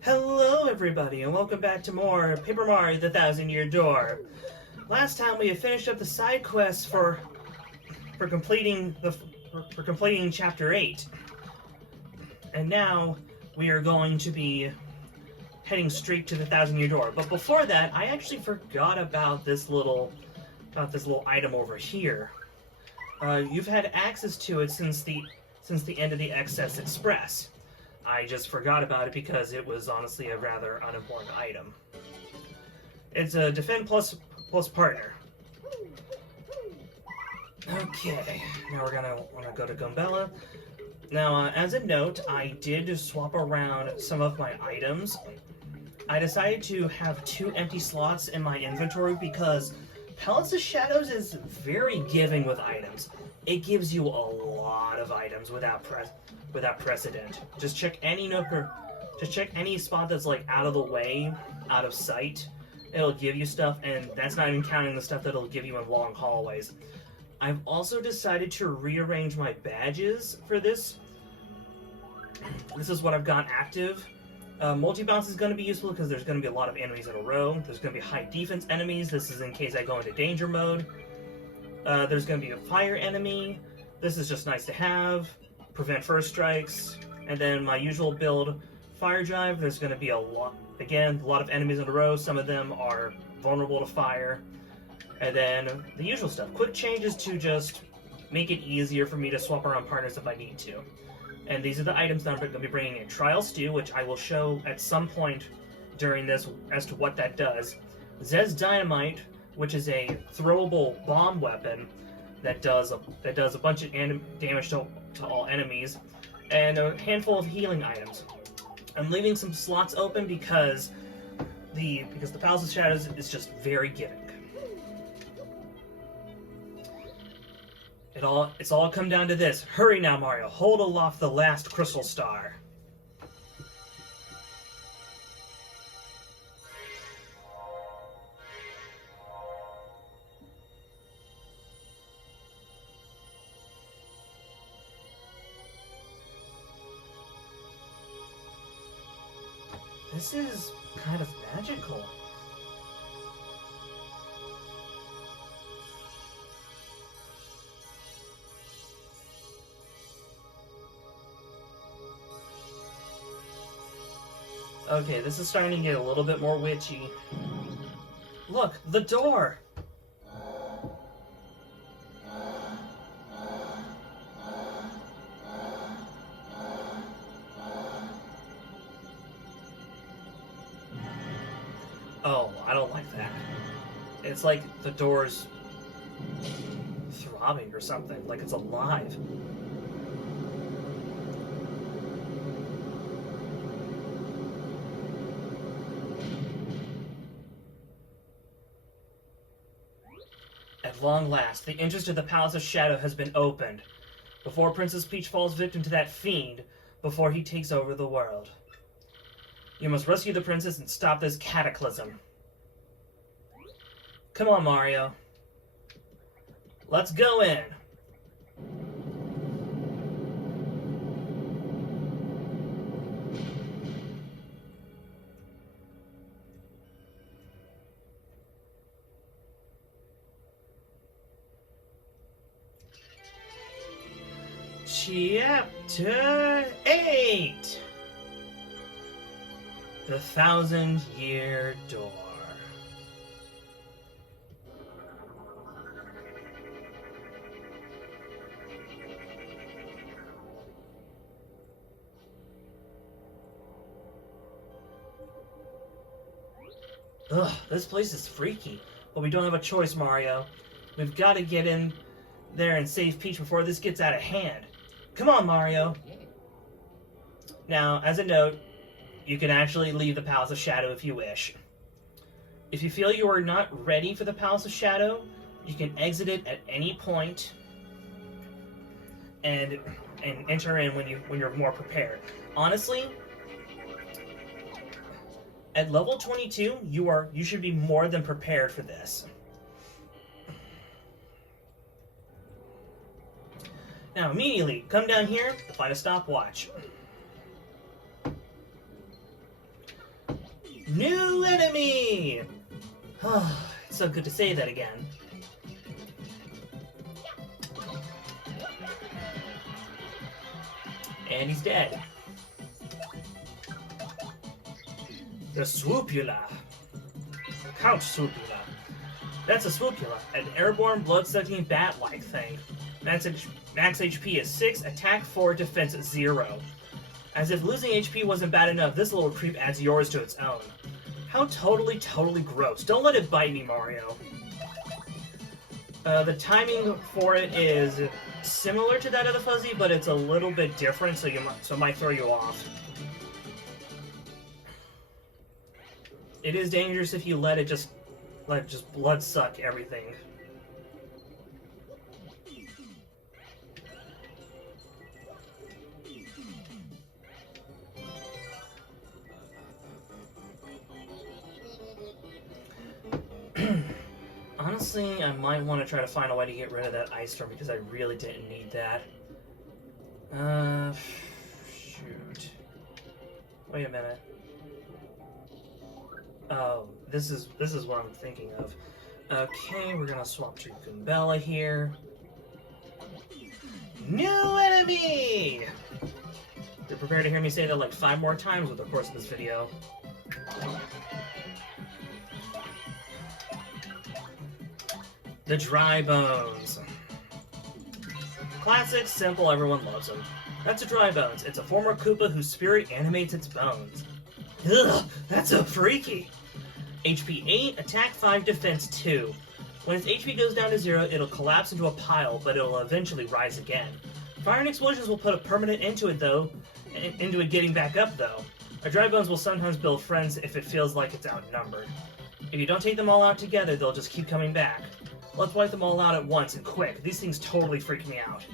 Hello everybody and welcome back to more Paper Mario the Thousand Year Door. Last time we had finished up the side quests for completing chapter 8. And now we are going to be heading straight to the Thousand Year Door. But before that, I actually forgot about this little item over here. You've had access to it since the end of the Excess Express. I just forgot about it because it was honestly a rather unimportant item. It's a Defend plus partner. Okay, now we're gonna want to go to Gumbella. Now, as a note, I did swap around some of my items. I decided to have 2 empty slots in my inventory because Palazzo Shadows is very giving with items. It gives you a lot of items without precedent. Just check any nook or just check any spot that's like out of the way, out of sight. It'll give you stuff, and that's not even counting the stuff that it'll give you in long hallways. I've also decided to rearrange my badges for this. This is what I've got active. Multi-bounce is going to be useful because there's going to be a lot of enemies in a row. There's going to be high defense enemies. This is in case I go into danger mode. There's going to be a fire enemy. This is just nice to have. Prevent first strikes. And then my usual build, fire drive. There's going to be a lot of enemies in a row. Some of them are vulnerable to fire. And then the usual stuff. Quick changes to just make it easier for me to swap around partners if I need to. And these are the items that I'm going to be bringing in. Trial Stew, which I will show at some point during this as to what that does. Zez Dynamite, which is a throwable bomb weapon that does a bunch of damage to all enemies, and a handful of healing items. I'm leaving some slots open because the Palazzo Shadows is just very giving. It's all come down to this. Hurry now, Mario. Hold aloft the last crystal star. This is kind of magical. Okay, this is starting to get a little bit more witchy. Look, the door! Oh, I don't like that. It's like the door's throbbing or something, like it's alive. At long last, the entrance to the Palace of Shadow has been opened. Before Princess Peach falls victim to that fiend, before he takes over the world. You must rescue the princess and stop this cataclysm. Come on, Mario. Let's go in. Chapter 8. The Thousand Year Door. Ugh, this place is freaky, but we don't have a choice, Mario. We've got to get in there and save Peach before this gets out of hand. Come on, Mario. Now, as a note, you can actually leave the Palace of Shadow if you wish. If you feel you are not ready for the Palace of Shadow, you can exit it at any point and enter in when you're more prepared. Honestly, at level 22, you should be more than prepared for this. Now, immediately, come down here to find a stopwatch. enemy! It's so good to say that again. And he's dead. The Swoopula. Couch Swoopula. That's a Swoopula, an airborne, blood-sucking, bat-like thing. Max HP is 6, attack 4, defense 0. As if losing HP wasn't bad enough, this little creep adds yours to its own. How totally gross. Don't let it bite me, Mario. The timing for it is similar to that of the Fuzzy, but it's a little bit different, so it might throw you off. It is dangerous if you let it just blood suck everything. Honestly, I might want to try to find a way to get rid of that ice storm because I really didn't need that. Shoot. Wait a minute. Oh, this is what I'm thinking of. Okay, we're gonna swap to Goombella here. New enemy! You're prepared to hear me say that like 5 more times over the course of this video. The Dry Bones. Classic, simple, everyone loves them. That's a Dry Bones. It's a former Koopa whose spirit animates its bones. Ugh, that's so freaky. HP 8, attack 5, defense 2. When its HP goes down to 0, it'll collapse into a pile, but it'll eventually rise again. Fire and explosions will put a permanent end to it, though. Into it getting back up, though. A Dry Bones will sometimes build friends if it feels like it's outnumbered. If you don't take them all out together, they'll just keep coming back. Let's wipe them all out at once, and quick. These things totally freak me out.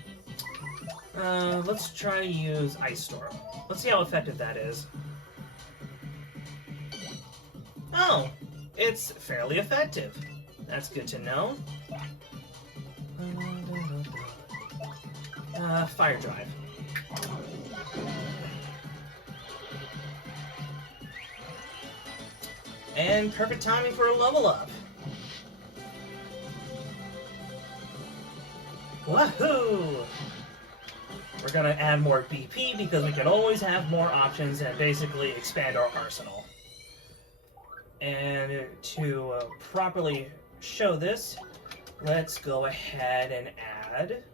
Let's try to use Ice Storm. Let's see how effective that is. Oh, it's fairly effective. That's good to know. Fire Drive. And perfect timing for a level up. Woohoo! We're gonna add more BP because we can always have more options and basically expand our arsenal. And to properly show this, let's go ahead and add.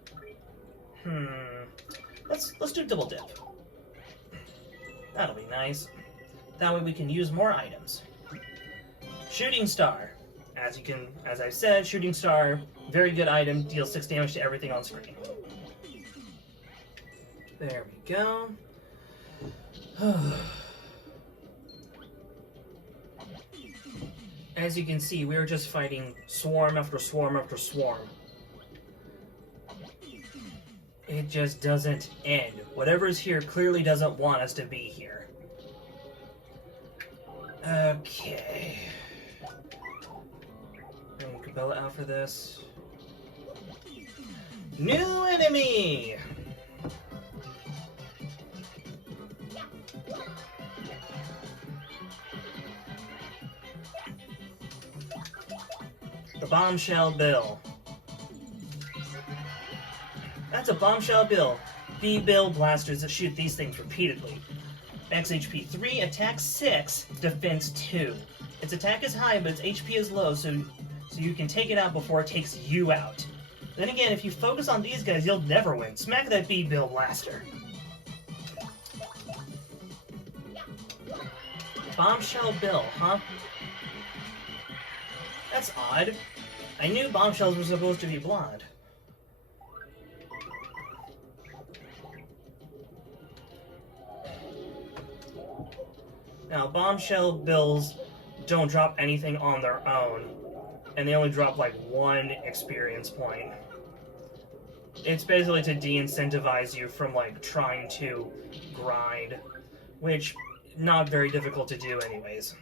Let's do double dip. That'll be nice. That way we can use more items. Shooting Star. As I said, Shooting Star, very good item, deals 6 damage to everything on screen. There we go. As you can see, we're just fighting swarm after swarm after swarm. It just doesn't end. Whatever's here clearly doesn't want us to be here. Okay. Bring Cabela out for this. New enemy! The Bombshell Bill. That's a Bombshell Bill. B-Bill blasters that shoot these things repeatedly. Max HP 3, attack 6, defense 2. Its attack is high, but its HP is low, so you can take it out before it takes you out. Then again, if you focus on these guys, you'll never win. Smack that B-Bill blaster. Bombshell Bill, huh? That's odd. I knew bombshells were supposed to be blonde. Now, Bombshell Bills don't drop anything on their own, and they only drop like 1 experience point. It's basically to de-incentivize you from like trying to grind, which not very difficult to do anyways.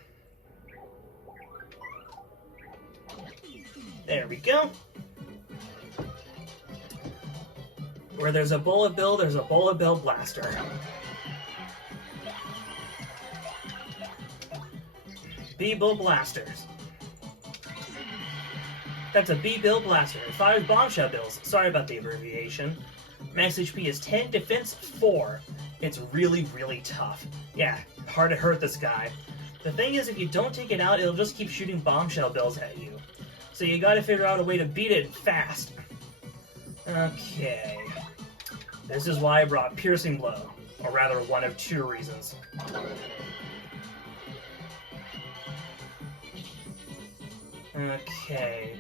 There we go. Where there's a bullet bill, there's a bullet bill blaster. B-Bill blasters. That's a B-bill blaster. 5 bombshell bills. Sorry about the abbreviation. Max HP is 10, defense 4. It's really, really tough. Yeah, hard to hurt this guy. The thing is, if you don't take it out, it'll just keep shooting bombshell bills at you. So you gotta figure out a way to beat it fast. Okay. This is why I brought Piercing Blow. Or rather, one of 2 reasons. Okay.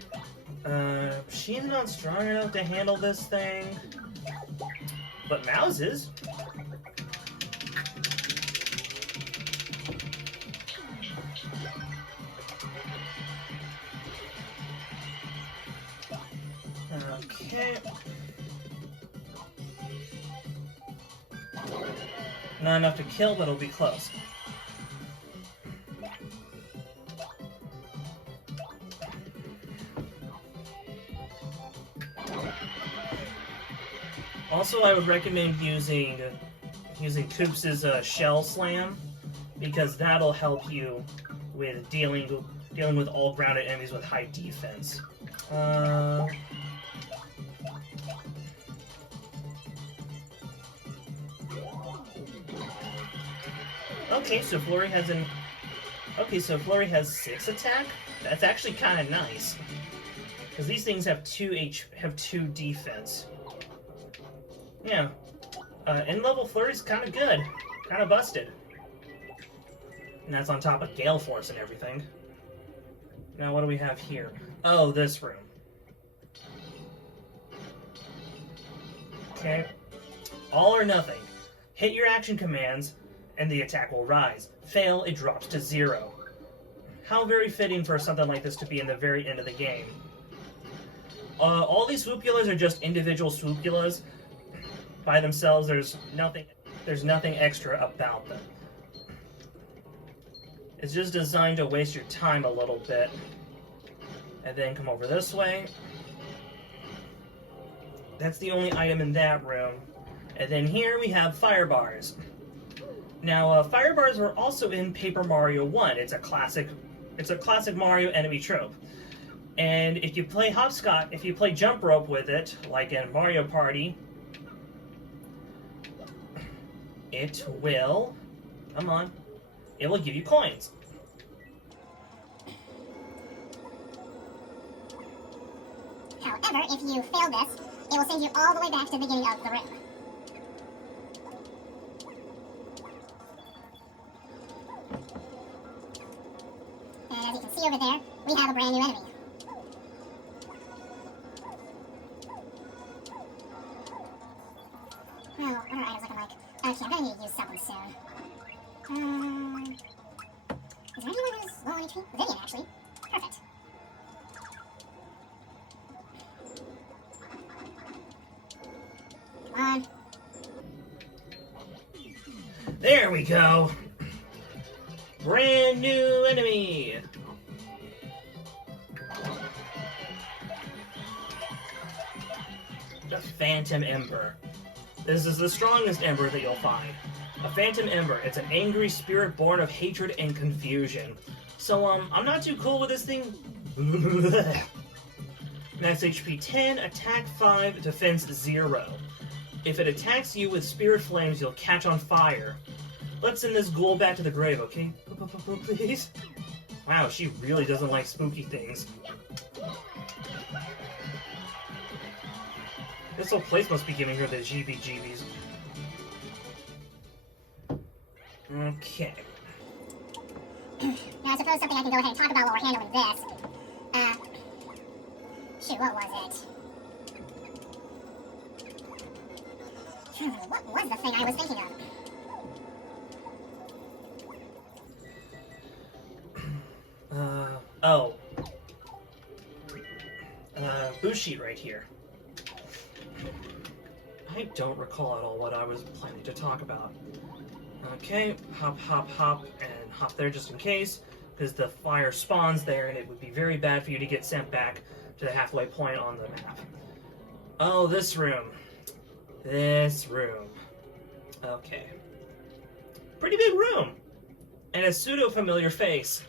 She's not strong enough to handle this thing. But Mouse is. Okay. Not enough to kill, but it'll be close. Also, I would recommend using Koops' Shell Slam, because that'll help you with dealing with all grounded enemies with high defense. Okay, so Flurry has Flurry has 6 attack. That's actually kind of nice, because these things have 2 defense. Yeah, in-level Flurry's kind of good, kind of busted, and that's on top of Gale Force and everything. Now, what do we have here? Oh, this room. Okay, all or nothing. Hit your action commands, and the attack will rise. Fail, it drops to 0. How very fitting for something like this to be in the very end of the game. All these Swoopulas are just individual Swoopulas. By themselves, there's nothing extra about them. It's just designed to waste your time a little bit. And then come over this way. That's the only item in that room. And then here we have fire bars. Now, fire bars were also in Paper Mario 1. It's a classic Mario enemy trope. And if you play hopscotch, if you play jump rope with it, like in Mario Party, it will give you coins. However, if you fail this, it will send you all the way back to the beginning of the room. And as you can see over there, we have a brand new enemy. Well, what are our items looking like? Okay, I'm gonna need to use something soon. Is there anyone who's low on HP? Vivian, actually. Perfect. Come on. There we go. Brand new enemy. The Phantom Ember. This is the strongest Ember that you'll find. A Phantom Ember. It's an angry spirit born of hatred and confusion. So, I'm not too cool with this thing. Max HP 10, attack 5, defense 0. If it attacks you with spirit flames, you'll catch on fire. Let's send this ghoul back to the grave, okay? Please? Wow, she really doesn't like spooky things. This whole place must be giving her the GBGBs. Okay. Now, I suppose something I can go ahead and talk about while we're handling this. Shoot, what was it? What was the thing I was thinking of? Boost sheet right here. I don't recall at all what I was planning to talk about. Okay, hop, hop, hop, and hop there just in case, because the fire spawns there, and it would be very bad for you to get sent back to the halfway point on the map. Oh, this room. This room. Okay. Pretty big room. And a pseudo-familiar face.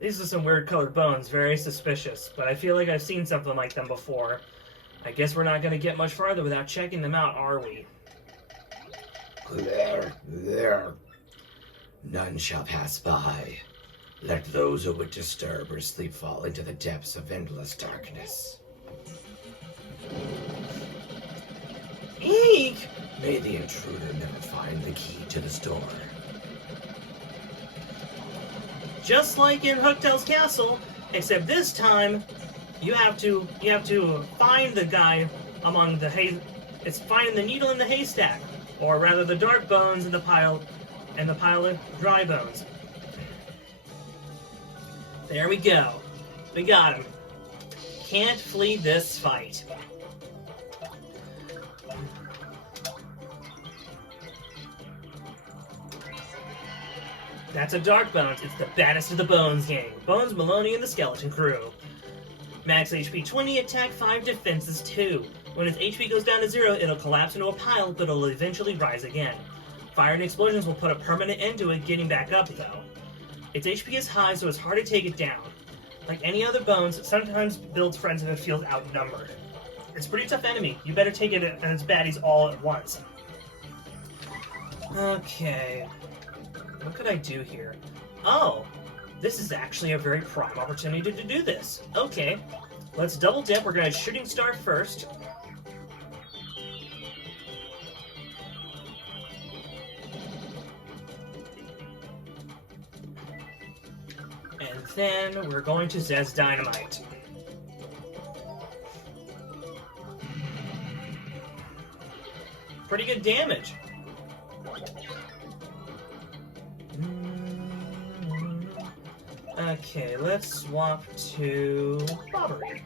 These are some weird colored bones, very suspicious, but I feel like I've seen something like them before. I guess we're not going to get much farther without checking them out, are we? There. None shall pass by. Let those who would disturb or sleep fall into the depths of endless darkness. Eek! May the intruder never find the key to this door. Just like in Hooktail's castle, except this time you have to find the guy among the hay. It's finding the needle in the haystack, or rather the dark bones in the pile of dry bones. There we go. We got him. Can't flee this fight. That's a Dark Bones. It's the baddest of the Bones gang. Bones, Maloney, and the Skeleton Crew. Max HP 20, attack 5, defenses 2. When its HP goes down to 0, it'll collapse into a pile, but it'll eventually rise again. Fire and explosions will put a permanent end to it getting back up, though. Its HP is high, so it's hard to take it down. Like any other Bones, it sometimes builds friends if it feels outnumbered. It's a pretty tough enemy. You better take it and its baddies all at once. Okay. What could I do here? Oh! This is actually a very prime opportunity to do this. Okay. Let's double dip. We're going to Shooting Star first. And then we're going to Zez Dynamite. Pretty good damage. Okay, let's swap to Bobbery.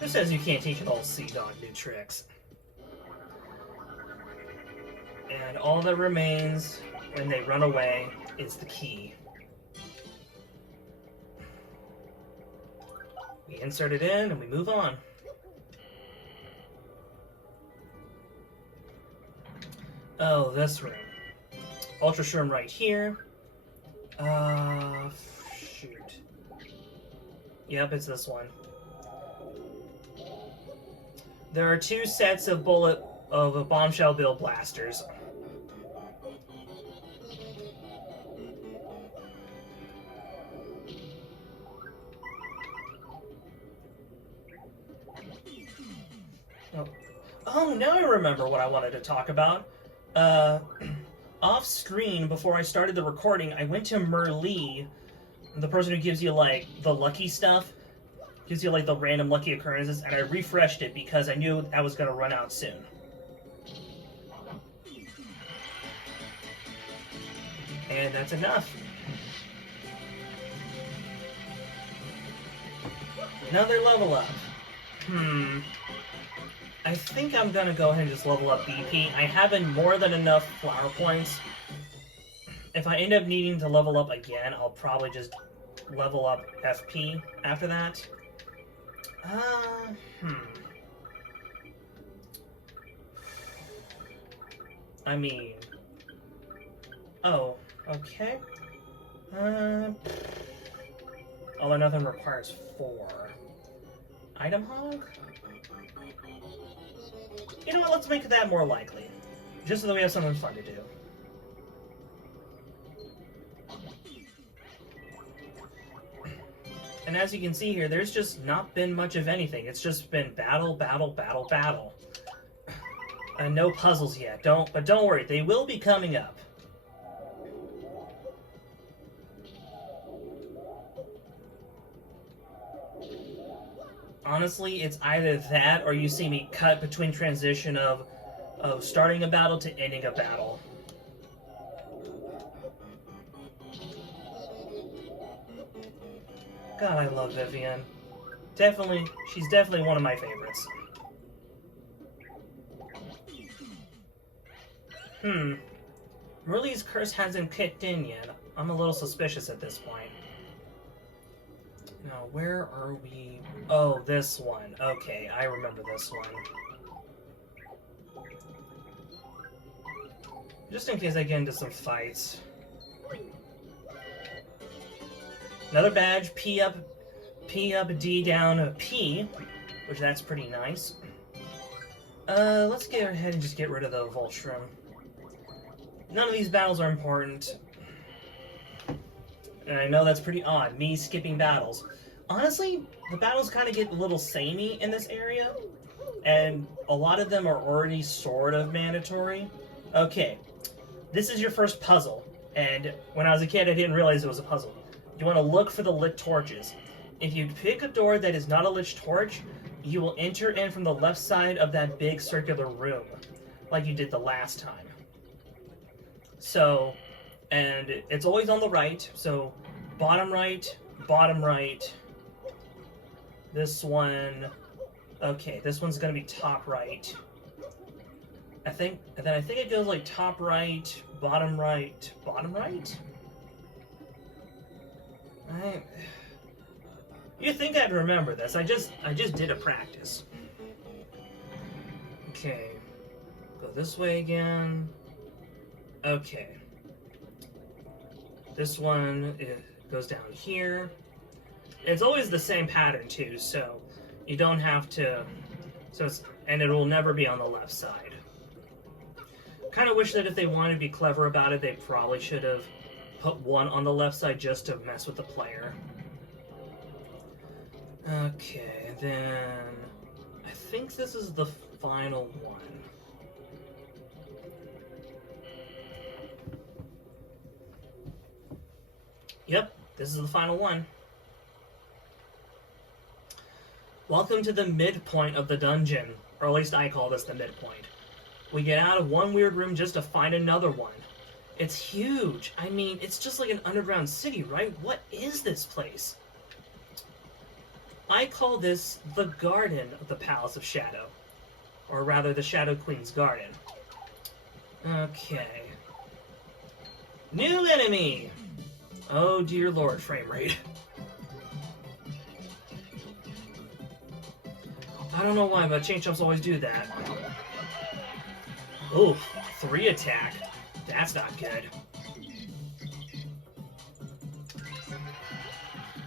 Who says you can't teach an old sea dog new tricks? And all that remains when they run away is the key. We insert it in and we move on. Oh, this room. Ultra Shroom right here. Shoot. Yep, it's this one. There are 2 sets of bombshell bill blasters. Oh, now I remember what I wanted to talk about. Off screen, before I started the recording, I went to Merlee, the person who gives you, like, the lucky stuff. Gives you, like, the random lucky occurrences, and I refreshed it because I knew I was going to run out soon. And that's enough. Another level up. I think I'm gonna go ahead and just level up BP. I have more than enough flower points. If I end up needing to level up again, I'll probably just level up FP after that. I mean... Oh, okay. Although nothing requires 4. Item hog? You know what, let's make that more likely. Just so that we have something fun to do. And as you can see here, there's just not been much of anything. It's just been battle, battle, battle, battle. And no puzzles yet. But don't worry, they will be coming up. Honestly, it's either that or you see me cut between transition of starting a battle to ending a battle. God, I love Vivian. She's definitely one of my favorites. Merlee's curse hasn't kicked in yet. I'm a little suspicious at this point. Now, where are we? Oh, this one. Okay, I remember this one. Just in case I get into some fights. Another badge, P up, D down, P, which that's pretty nice. Let's get ahead and just get rid of the Volstrom. None of these battles are important. And I know that's pretty odd, me skipping battles. Honestly, the battles kind of get a little samey in this area, and a lot of them are already sort of mandatory. Okay, this is your first puzzle, and when I was a kid I didn't realize it was a puzzle. You want to look for the lit torches. If you pick a door that is not a lit torch, you will enter in from the left side of that big circular room, like you did the last time. So, and it's always on the right, so bottom right, this one, okay, this one's gonna be top right. I think it goes like top right, bottom right. You think I'd remember this? I just did a practice. Okay, go this way again. Okay, this one goes down here. It's always the same pattern too, so you don't have to. And it will never be on the left side. Kind of wish that if they wanted to be clever about it, they probably should have put one on the left side just to mess with the player. Okay, then I think this is the final one. Yep, this is the final one. Welcome to the midpoint of the dungeon, or at least I call this the midpoint. We get out of one weird room just to find another one. It's huge. I mean, it's just like an underground city, right? What is this place? I call this the garden of the Palace of Shadow. Or rather, the Shadow Queen's garden. Okay. New enemy! Oh dear lord, frame rate. I don't know why, but chain chomps always do that. Ooh, 3 attack. That's not good.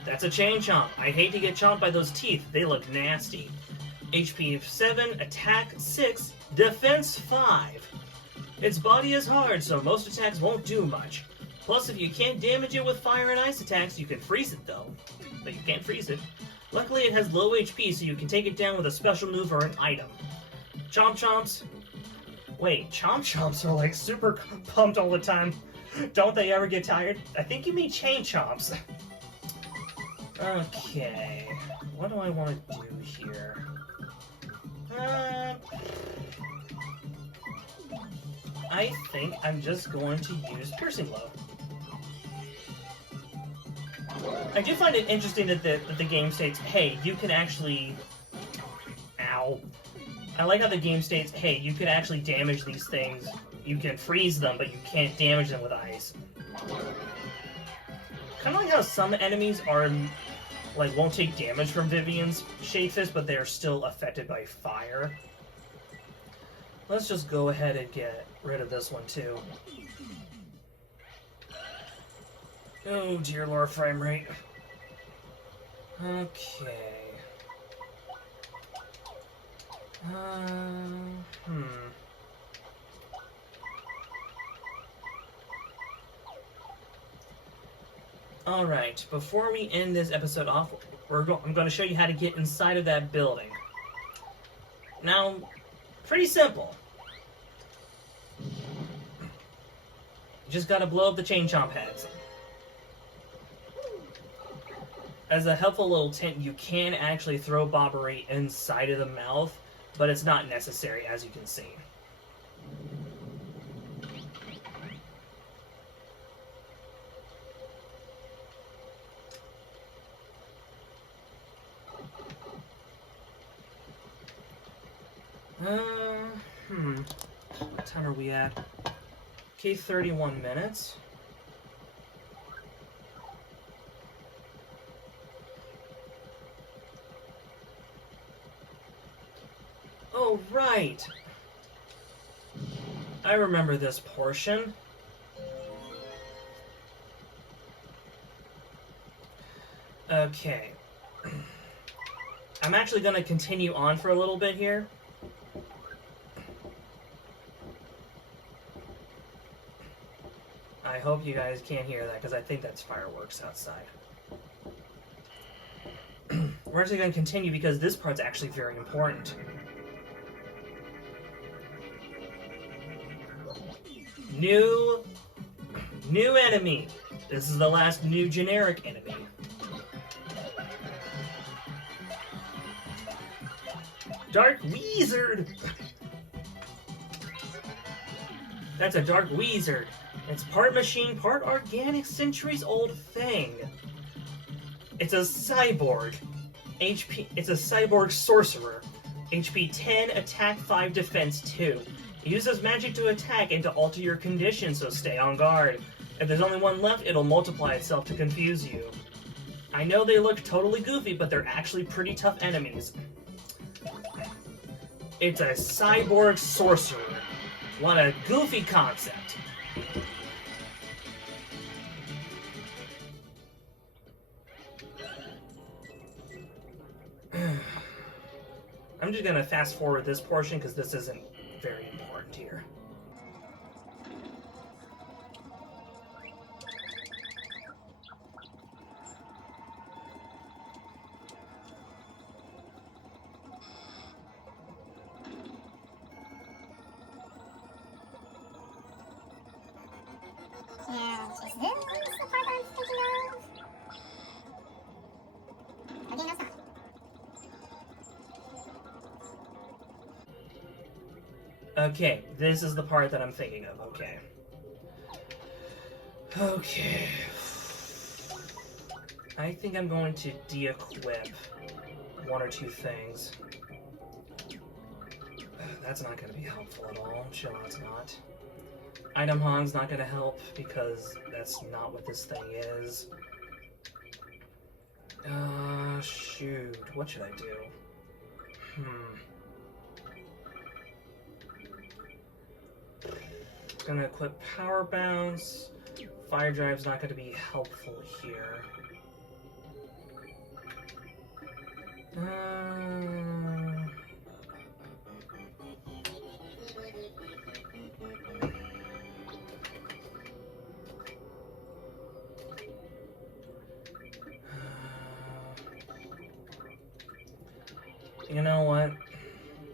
That's a chain chomp. I hate to get chomped by those teeth. They look nasty. HP 7, attack 6, defense 5. Its body is hard, so most attacks won't do much. Plus, if you can't damage it with fire and ice attacks, you can freeze it though. But you can't freeze it. Luckily, it has low HP, so you can take it down with a special move or an item. Chomp chomps. Wait, chomp chomps are like super pumped all the time. Don't they ever get tired? I think you mean chain chomps. Okay, what do I want to do here? I think I'm just going to use Piercing Blow. I do find it interesting that the game states, hey, you can actually... Ow. I like how the game states, hey, you can actually damage these things. You can freeze them, but you can't damage them with ice. Kind of like how some enemies are... like, won't take damage from Vivian's Shade Fist, but they're still affected by fire. Let's just go ahead and get rid of this one, too. Oh, dear lord, frame rate. Okay. Alright, before we end this episode off, I'm going to show you how to get inside of that building. Now, pretty simple. You just gotta blow up the chain chomp heads. As a helpful little tip, you can actually throw Bobbery inside of the mouth, but it's not necessary, as you can see. What time are we at? Okay, 31 minutes. Oh, right. I remember this portion. Okay. I'm actually going to continue on for a little bit here. I hope you guys can't hear that, because I think that's fireworks outside. We're actually going to continue because this part's actually very important. New enemy. This is the last new generic enemy. Dark Wizard! That's a Dark Wizard. It's part machine, part organic, centuries-old thing. It's a cyborg. It's a cyborg sorcerer. HP 10, attack 5, defense 2. It uses magic to attack and to alter your condition, so stay on guard. If there's only one left, it'll multiply itself to confuse you. I know they look totally goofy, but they're actually pretty tough enemies. It's a cyborg sorcerer. What a goofy concept. I'm just gonna fast forward this portion because this isn't very important here. And is this the part I'm thinking of? Okay, no, it's not. Okay, this is the part that I'm thinking of, okay. Okay. I think I'm going to de-equip one or two things. That's not going to be helpful at all. Sure, it's not. Item Han's not going to help because that's not what this thing is. Shoot. What should I do? Gonna equip Power Bounce. Fire Drive's not gonna be helpful here. You know what?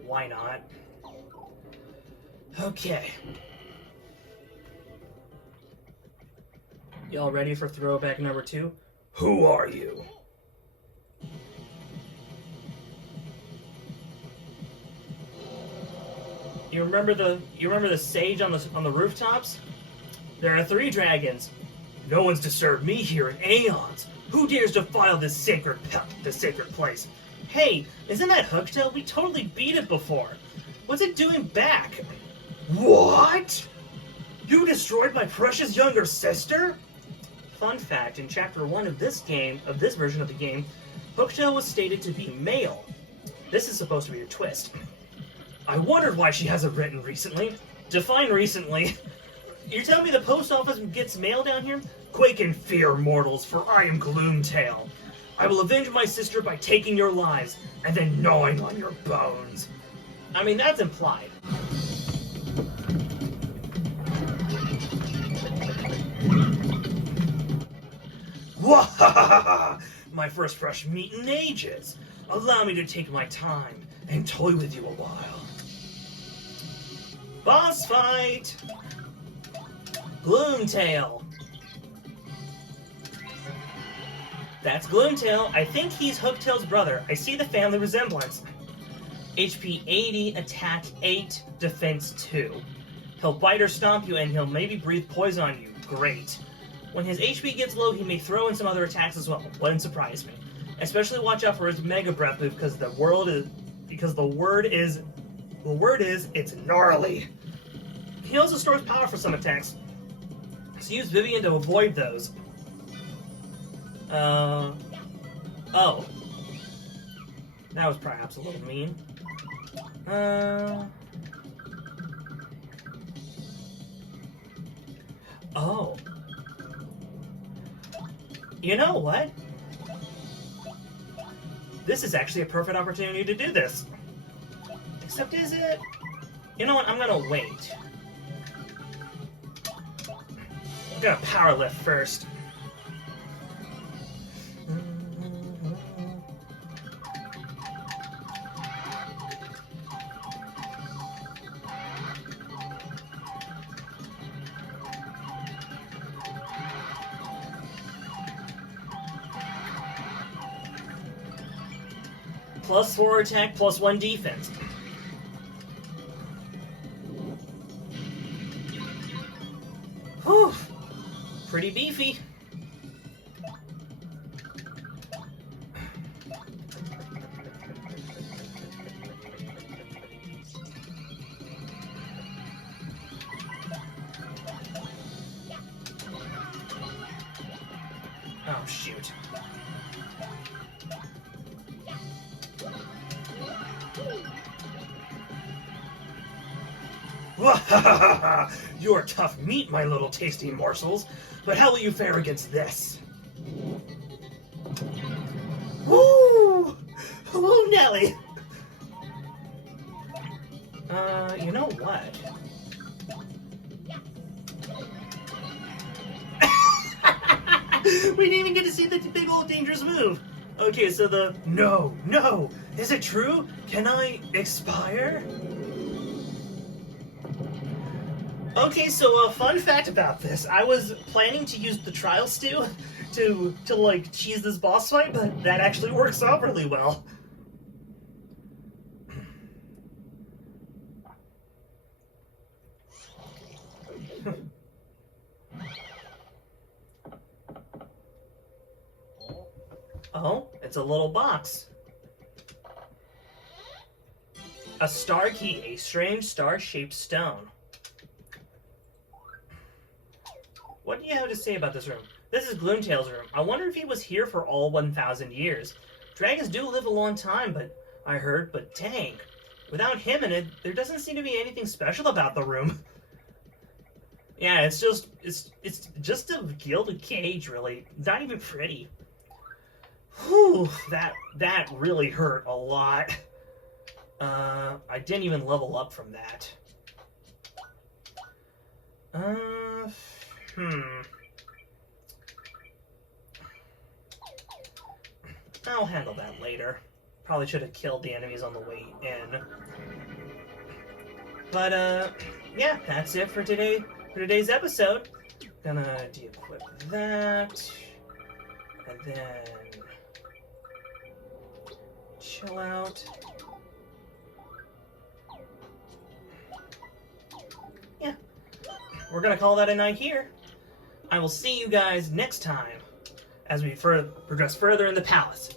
Why not? Okay. Y'all ready for throwback number 2? Who are you? You remember the sage on the rooftops? There are 3 dragons. No one's disturbed me here in aeons. Who dares defile this sacred place? Hey, isn't that Hooktail? We totally beat it before. What's it doing back? What? You destroyed my precious younger sister? Fun fact, in Chapter 1 of this version of the game, Hooktail was stated to be male. This is supposed to be a twist. I wondered why she hasn't written recently. Define recently. You tell me the post office gets mail down here? Quake in fear, mortals, for I am Gloomtail. I will avenge my sister by taking your lives, and then gnawing on your bones. I mean, that's implied. Wahahaha! My first fresh meat in ages. Allow me to take my time and toy with you a while. Boss fight! Gloomtail. That's Gloomtail. I think he's Hooktail's brother. I see the family resemblance. HP 80, attack 8, defense 2. He'll bite or stomp you and he'll maybe breathe poison on you. Great. When his HP gets low, he may throw in some other attacks as well. Wouldn't surprise me. Especially watch out for his Mega Breath move because the word is it's gnarly. He also stores power for some attacks, so use Vivian to avoid those. Oh. That was perhaps a little mean. Oh. You know what? This is actually a perfect opportunity to do this. Except is it? You know what? I'm gonna wait. I'm gonna power lift first. +4 attack, +1 defense. Whew. Pretty beefy. Oh, shoot. You're tough meat, my little tasty morsels, but how will you fare against this? Woo! Woo, Nelly! You know what? We didn't even get to see the big old dangerous move. Okay, so the... No! Is it true? Can I expire? Okay, so a fun fact about this. I was planning to use the trial stew to like, cheese this boss fight, but that actually works out really well. Oh, it's a little box. A star key, a strange star-shaped stone. What do you have to say about this room? This is Gloomtail's room. I wonder if he was here for all 1,000 years. Dragons do live a long time, but dang. Without him in it, there doesn't seem to be anything special about the room. Yeah, it's just a gilded cage, really. Not even pretty. Whew, that really hurt a lot. I didn't even level up from that. I'll handle that later. Probably should have killed the enemies on the way in. But, yeah, that's it for today. For today's episode. Gonna de-equip that. And then... chill out. Yeah. We're gonna call that a night here. I will see you guys next time as we progress further in the palace.